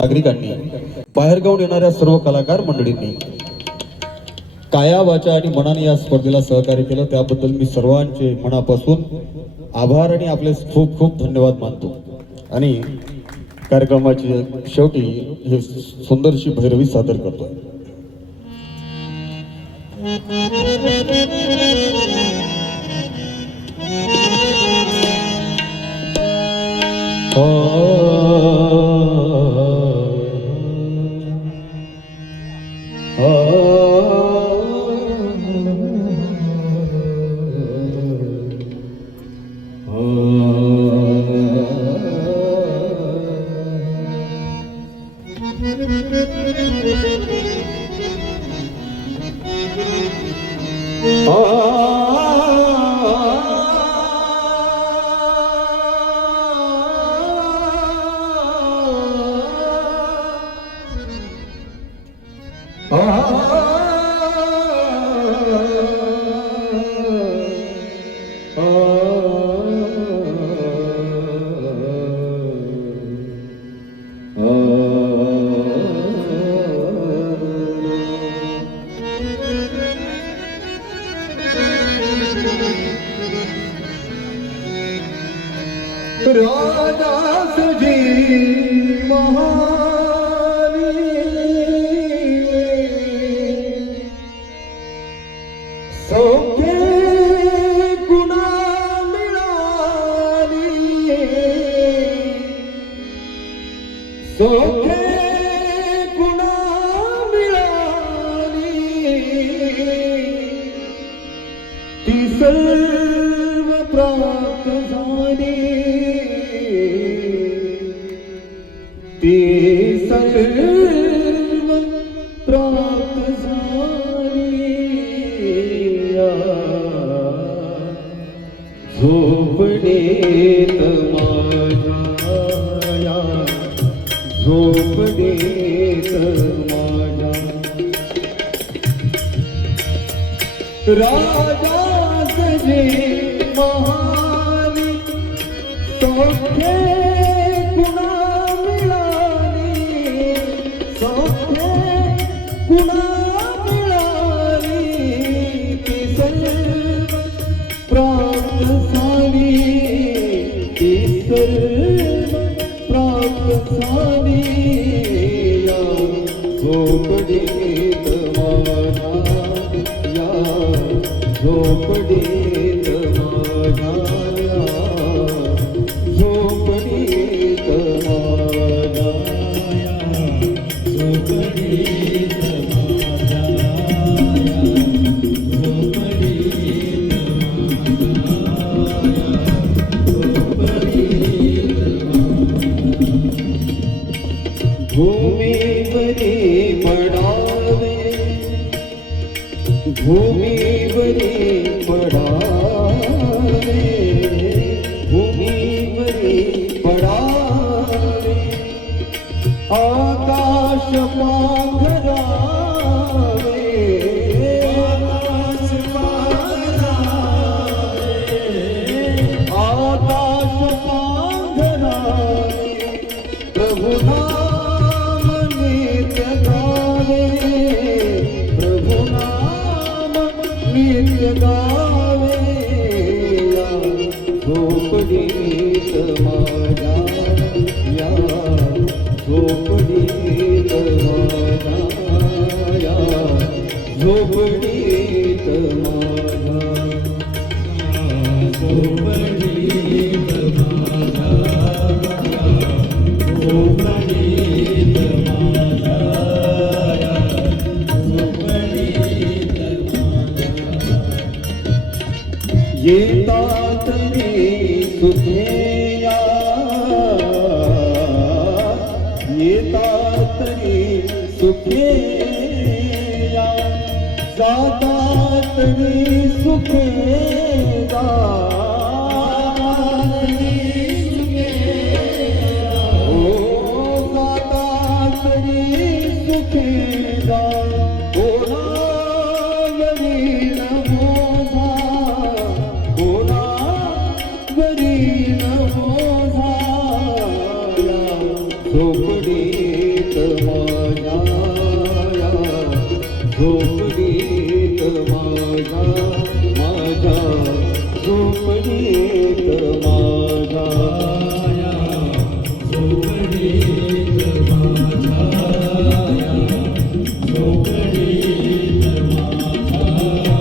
नागरिकांनी, बाहेरगावून येणाऱ्या सर्व कलाकार मंडळींनी काया वाचा आणि मनाने या स्पर्धेला सहकार्य केलं त्याबद्दल मी सर्वांचे मनापासून आभार आणि आपले खूप खूप धन्यवाद मानतो। आणि कार्यक्रमाची शेवटी हे सुंदरशी भैरवी सादर करतोय। राजा सजी महानी सौख्य गुणा मिळाली, सौख्य गुणा मिळाली, ती सर्व प्राप्त झाली, ती सर्व प्राप्त झाली। झोपडीत माझ्या, झोपडीत माझ्या राजा सजे महानी सौख्य गुणा मिळाली, सौख्य गुणा मिळाली, ती सर्व प्राप्त झाली, ती सर्व प्राप्त झाली। या झोपडीत माझ्या, या झोपडीत माझ्या, झोपडीत माझ्या, झोपडीत माझ्या, झोपडीत भूमीवरी पडावे, भूमीवरी पडावे, भूमीवरी पडावे, आकाश पांघरावे, आकाश पांघरावे, आकाश पांघरावे, प्रभु नाम नित्य गावे, प्रभु नाम नित्य गावे। या झोपडीत माझ्या, या झोपडीत माझ्या, या झोपडीत माझ्या, झोपडीत माझ्या, झोपडीत माझ्या, झोपडीत माझ्या। येतात रे सुखेया, येतात रे सुखेया, जातात रे सुखेदा, ओ जातात रे सुखेदा, कोणावरी नमोजा, कोणावरी नमोजा। झोपडी माझ्या या झोपडीत माझ्या माझ्या झोपडीत माझ्या या झोपडीत माझ्या या झोपडीत माझ्या या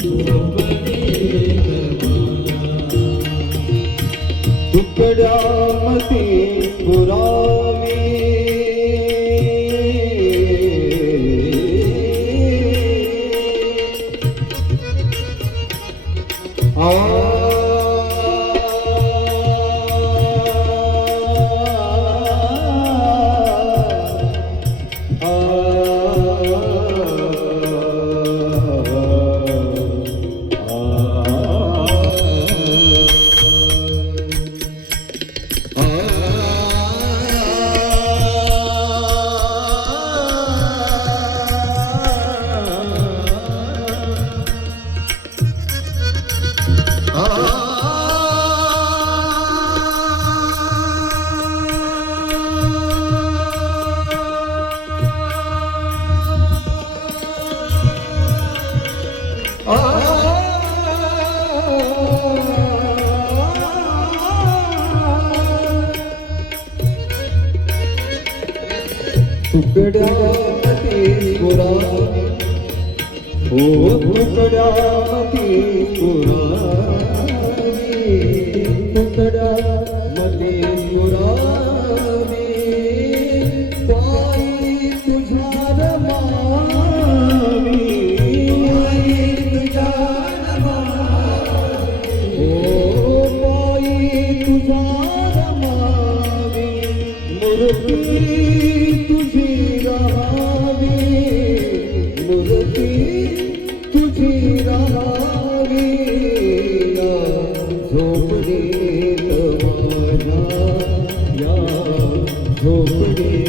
झोपडीत तुकड्यामध्ये पुरावे तुकड्यामध्ये पुरावे हो तुकड्यामध्ये पुरावे तुकड्यामध्ये पुरावे पायी तुझ्या रमावी पायी तुझ्या रमावी हो पायी तुझ्या रमावी मूर्ती तुझी राहावी मूर्ती तुझी राहावी या झोपडीत माझ्या या झोपडीत